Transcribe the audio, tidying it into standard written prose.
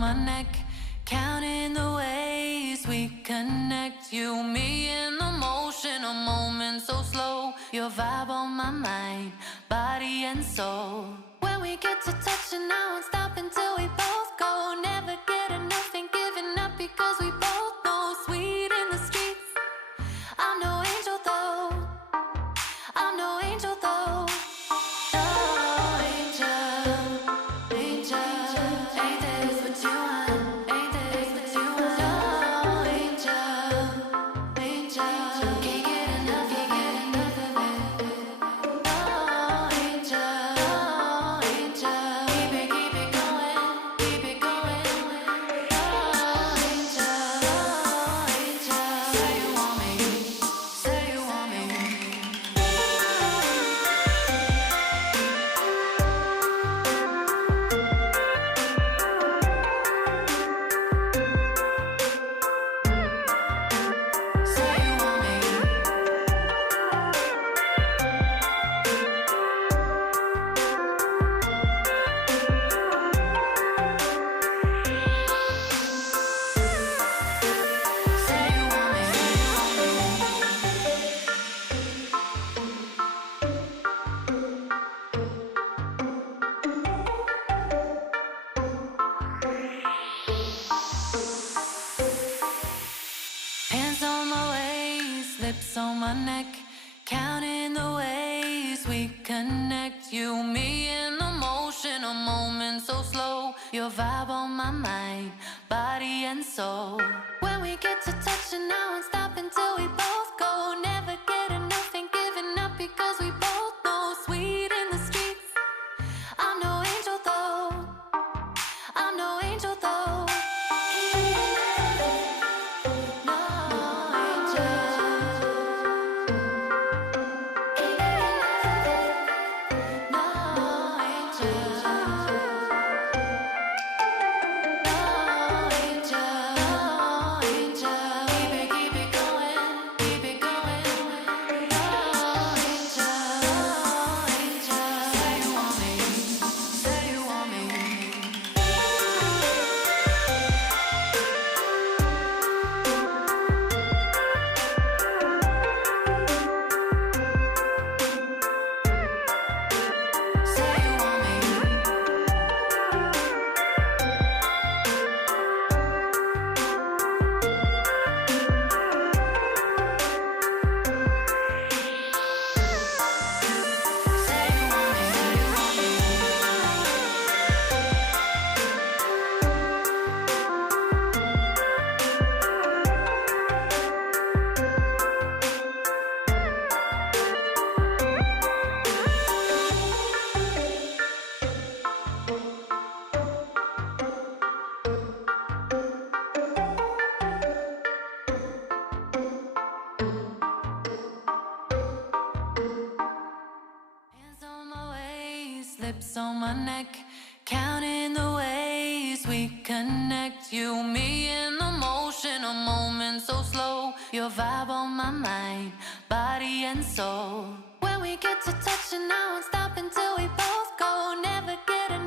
my neck, counting the ways we connect. You, me in the motion, a moment so slow. Your vibe on my mind, body and soul. When we get to touching, I won't stop until we both go. Never get enough, ain't giving up because we both know. Sweet in the streets, I'm no angel though. I'm no angel though. No angel, angel. Ain't this what you want? Ain't this what you want? No angel, angel. Can't get enough, can't get enough of it. No angel, angel. Keep it going, keep it going. No angel, angel. Say you want me, say you want me. Say you want me. Say you want me. Hands on my waist, lips on my neck, counting the ways we connect. You, me in the motion, a moment so slow. Your vibe on my mind, body and soul. When we get to touching, I won't stop until we both go. Never get enough, ain't giving up because we both know. Sweet in the streets, I'm no angel though. I'm no angel though. No angel. No angel. No angel. Keep it going, keep it going. No angel, angel. Say you want me, say you want me. Say you want me. Say you want me. Hands on my waist, lips on my neck, counting the ways we connect. You, me in the motion, a moment so slow. Your vibe on my mind, body and soul. When we get to touching, I won't stop until we both go. Never get enough.